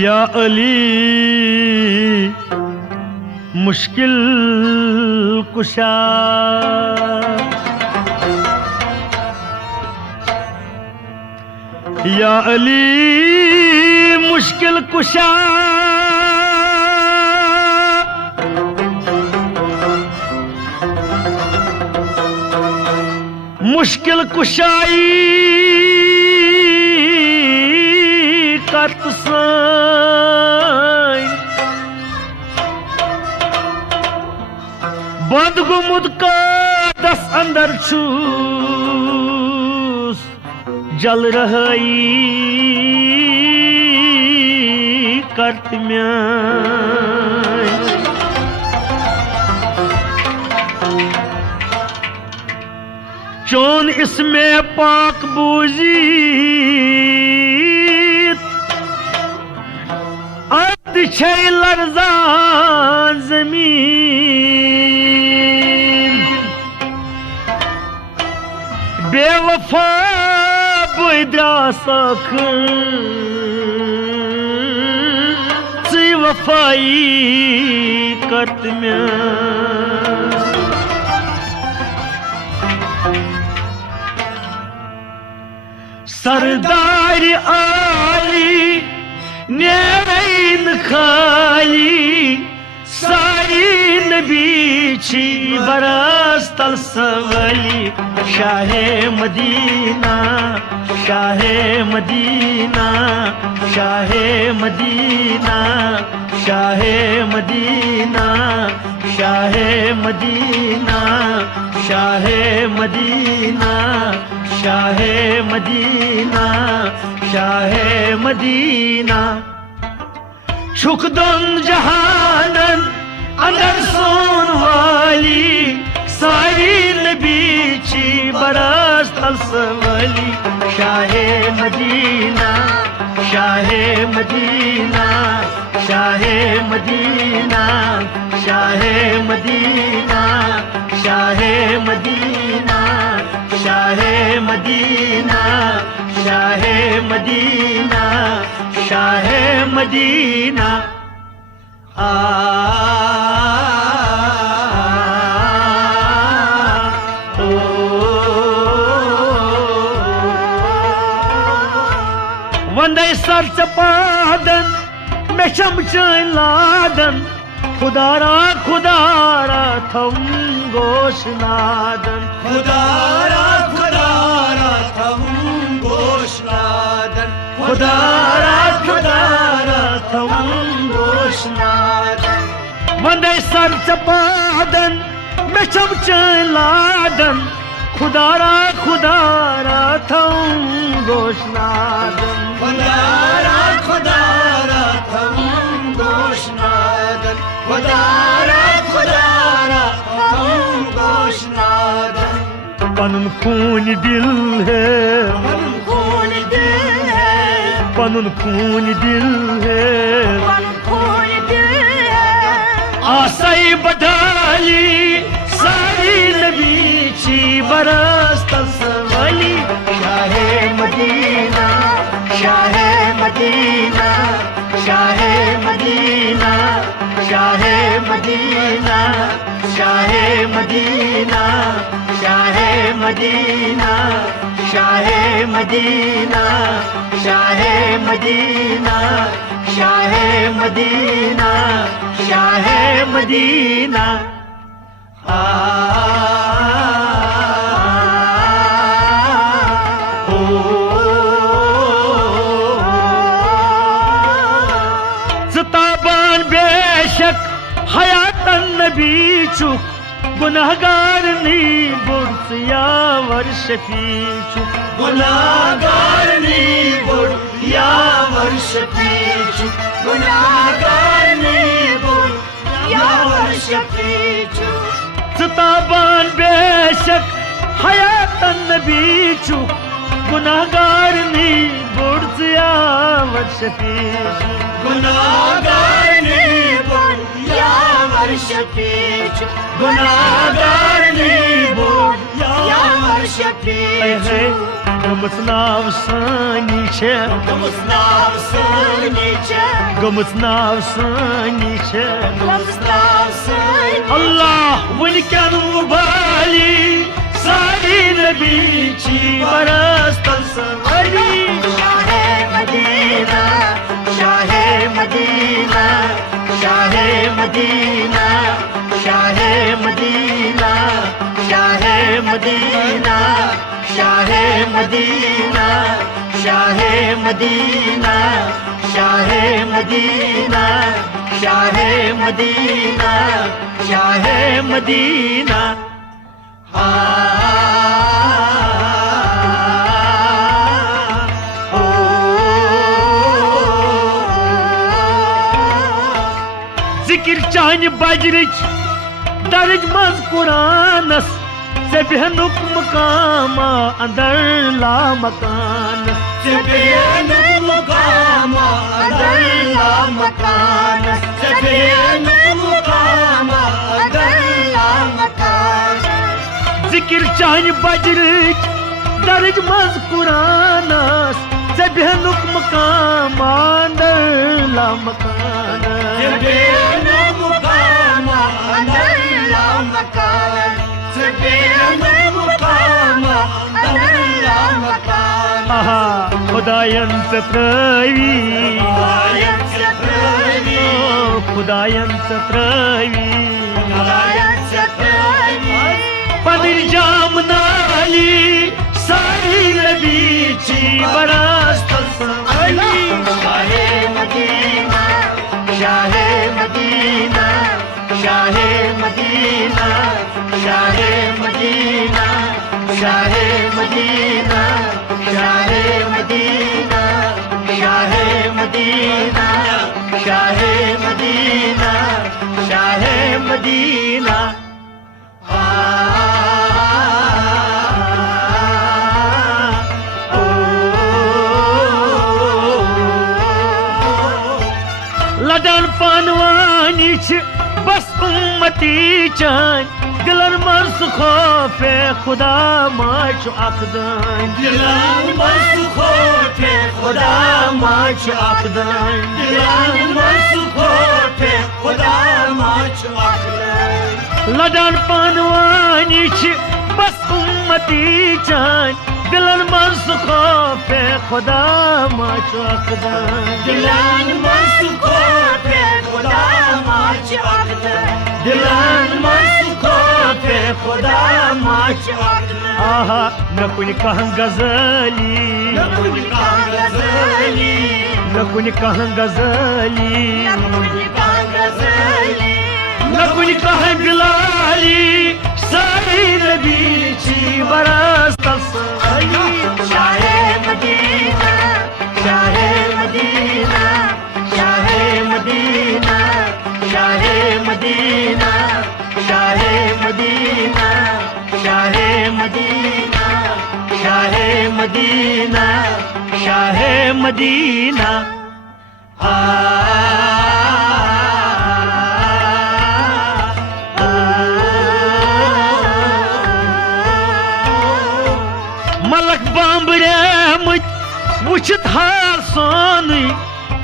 या अली मुश्किल कुशा, या अली मुश्किल कुशा, मुश्किल कुशाई करत साई, बंद गुमुद का दस अंदर छूस जल रही करत म्याई। चोन इसमें पाक बूजी छे लर्जान जमीन, बेवफा बुद्रासख सी वफाई करत म्या। सरदार आली नेरैन खाली सारी नबी छी बरस तल सवली। शाहे मदीना, शाहे मदीना, शाहे मदीना, शाहे मदीना, शाहे मदीना, शाहे मदीना, शाहे मदीना, शाहे मदीना। शुकदन जहानन अंदर सोन वाली सारी नबी ची बरस तलसवली। शाहे मदीना, शाहे मदीना, शाहे मदीना, शाहे मदीना, शाहे मदीना, शाहे मदीना, शाहे मदीना, शाहे मदीना। वंदे सर चपादन में शमचाई लादन, खुदारा खुदारा थम गोश नादन, खुदारा खुदारा थम गोश नादन, खुदारा खुदारा थम गोश नादन। वंदे सर चपादन में शमचाई लादन, खुदारा खुदारा थम गोश नादन, खुदारा खुदारा थम गोश नादन, खुदारा खुदारा थम गोश नादन। पनुन खून दिल है, पनुन खून दिल है, पनुन खून दिल है, पनुन खून दिल है। आसाई बडाली सारी नबी ची बरस तलसवली। शाहे मदीना, शाहे मदीना, शाहे मदीना, शाहे मदीना, शाहे मदीना, शाहे मदीना, शाहे मदीना, शाहे मदीना, शाहे मदीना, शाहे मदीना। ज़ताबान बेशक हयातन नबी चुक, गुनाहगार नी बुर्सिया वर्ष पीछू, गुनाहगार नी बुर या वर्ष पीछू, गुनाहगार नी बुर या वर्ष पीछू। ज़ताबान बेशक हयातन नबी चुक, गुनाहगार नी बुर्सिया वर्ष पीछू, गुनाहगार नी बुर या वर्ष पीछू, गुनाहगार नी बुर या वर्ष पीछू। गमस नाव सानी छे गमस नाव सानी छे गमस नाव सानी छे गमस नाव सानी अल्लाह वनिकन मुबाली सारी नबी ची बरस तलसवली शाहे मदीना शाहे मदीना शाहे मदीना शाहे मदीना शाहे मदीना शाहे मदीना शाहे मदीना शाहे मदीना शाहे मदीना शाहे मदीना जिक्र चान बजरच दर्ज मज कुरानस से बेहनुक मकामा अंदर ला मकान से बेहनुक मकामा अंदर ला मकान से बेहनुक मकामा अंदर ला मकान जिक्र चान बजरच दर्ज मज कुरानस से बेहनुक मकामा अंदर ला मकान से बेहनुक मकामा अंदर ला मकान से बेहनुक मकामा अंदर ला मकान खुदायन सत्रवी खुदायन सत्रवी खुदायन सत्रवी खुदायन सत्रवी पदर जाम नाली सारी नबी ची बरस तलसवली शाहे मदीना शाहे मदीना शाहे मदीना शाहे मदीना शाहे मदीना शाहे मदीना शाहे मदीना शाहे मदीना शाहे मदीना लदन पानवानी छ बस उम्मती चान दिलन मर्स खौफे खुदा माच अकदान दिलान मस खोटे खुदा माच अकदान दिलान मस खोटे खुदा माच लदन पानवानी छ बस उम्मती चान दिलन मर्स खौफे खुदा माच अकदान दिलान मस खोटे खुदा माच दिलान मस खोटे खुदा माच आहा न कुन कहाँ गजली नकुन का गजली न कुन कहाँ गजली नकुन का गजली न कुन कहाँ बिलाली सारी नबी ची बरस तलसवली शाहे मदीना शाहे मदीना शाहे मदीना शाहे मदीना शाहे मदीना शाहे मदीना शाहे मदीना शाहे मदीना मलक बाम्बरे वुचित हाल सोनी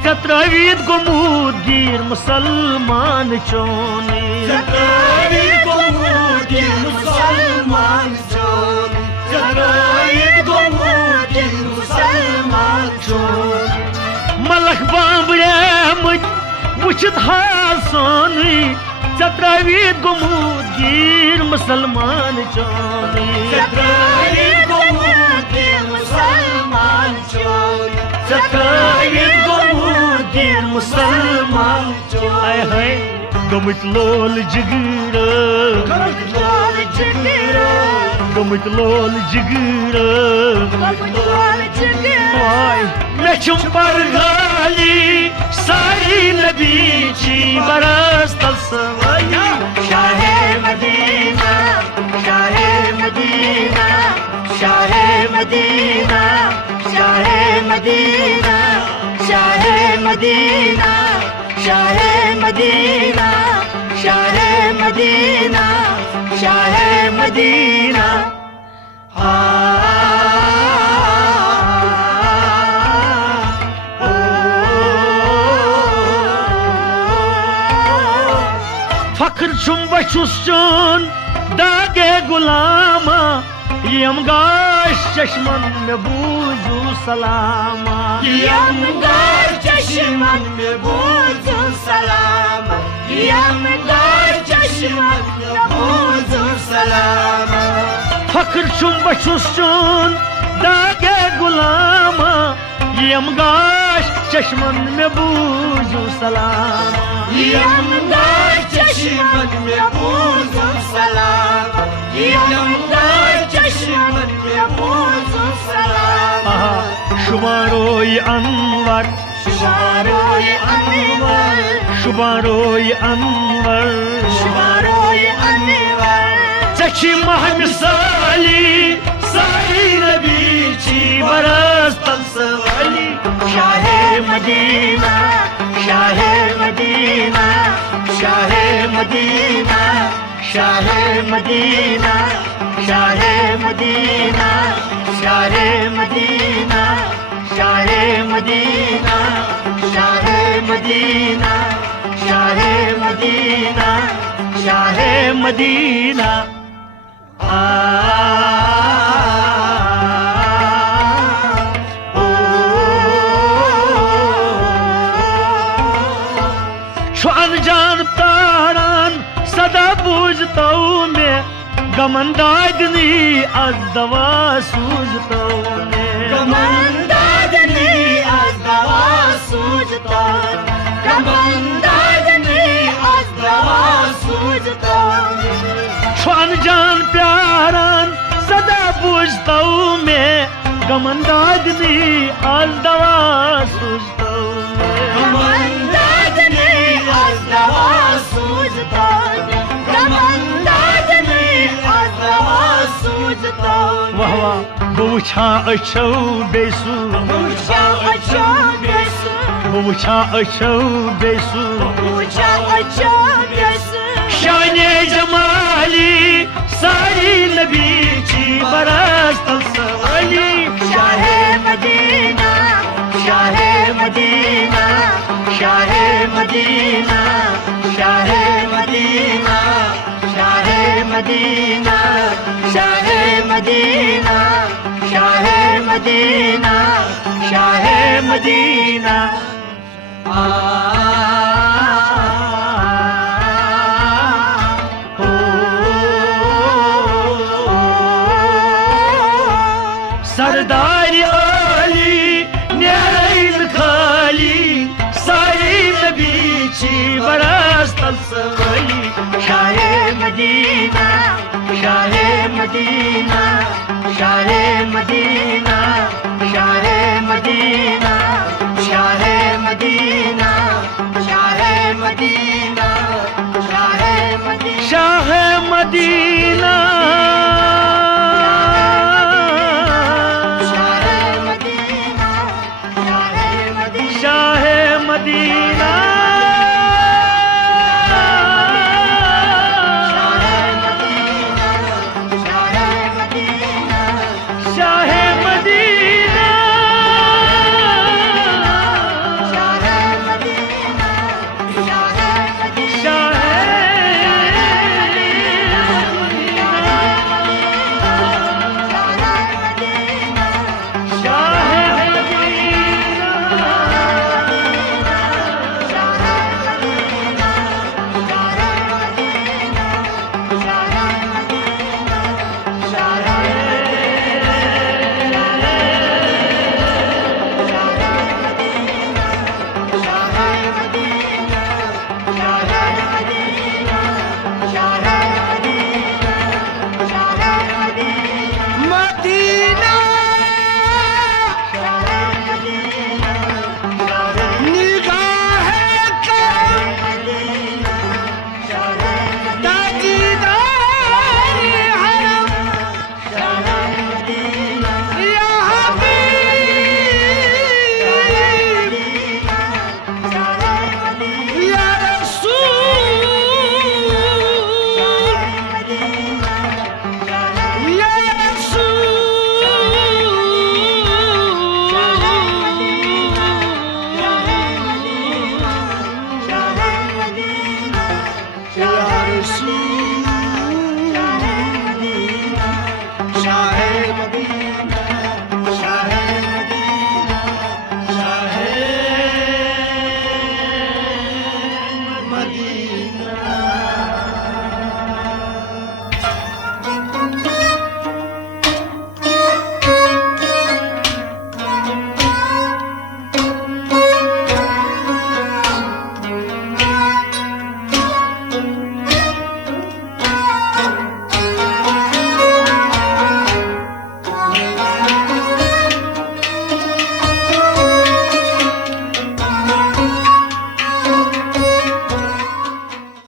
कतरावीद गोमूद गिर मुसलमान चोनी जतरावीद गोमूद गिर मुसलमान चोनी जतरावीद गोमूद गिर मुसलमान चोनी मलक बाम्बरे वुचित हाल सोनी कतरावीद गोमूद गिर मुसलमान चोनी जतरावीद गोमूद गिर मुसलमान चोनी जतरावीद गोमूद गिर मुसलमान चोनी आय है गमित लोल जिगर गमित लोल जिगर गमित लोल जिगर गमित लोल जिगर आय मैं चुम पर गाली सारी नबी ची बरस तलसवली शाहे मदीना शाहे मदीना शाहे मदीना शाहे मदीना शाहे मदीना शाहे मदीना शाहे मदीना शाहे मदीना बछुस चोन दागे गुलामा यम गाश चश्मन में बूझू सलामा यम गाश चश्मन में बूझू सलामा यम गाश चश्मन में बूझू सलामा फख्र चुम बछुस चोन दागे गुलामा यम गाश चश्मन में बूझू सलामा यम गाश चश्मन में बूझू सलामा यम गाश चश्मन में बूझू सलामा शुमारोय अनवर शुमारोय अनवर शुमारोय अनवर शुमारोय अनवर चची मह मिसाली साई नबी ची बरस तलसवाली शाहे मदीना शाहे मदीना शाहे मदीना शाहे मदीना शाहे मदीना शाहे मदीना शाहे मदीना शाहे मदीना शाहे मदीना शाहे मदीना अनजान तारान सदा बूझता में गमंदागनी आज दवा सूझता गमंदागनी आज दवा सूझता गमंदागनी आज दवा सूझता अनजान प्यारान सदा बूझता में गमंदागनी आज दवा सूझता गमंदागनी आज दवा सूझता गमंदागनी आज दवा सूझता वाह वाह बुछा अच्छो बेसू बुझा अच्छो बेसू बुछा अच्छो बेसू बुझा अच्छो बेसू शाने जमाली सारी नबी ची बरस तलसवाली शाहे मदीना शाहे मदीना शाहे मदीना शाहे मदीना शाहे मदीना शाहे मदीना शाहे मदीना शाहे मदीना सरदार आली न्यायल खाली सारी नबी ची बरस तलसवाली शाहे मदीना शाहे मदीना शाहे मदीना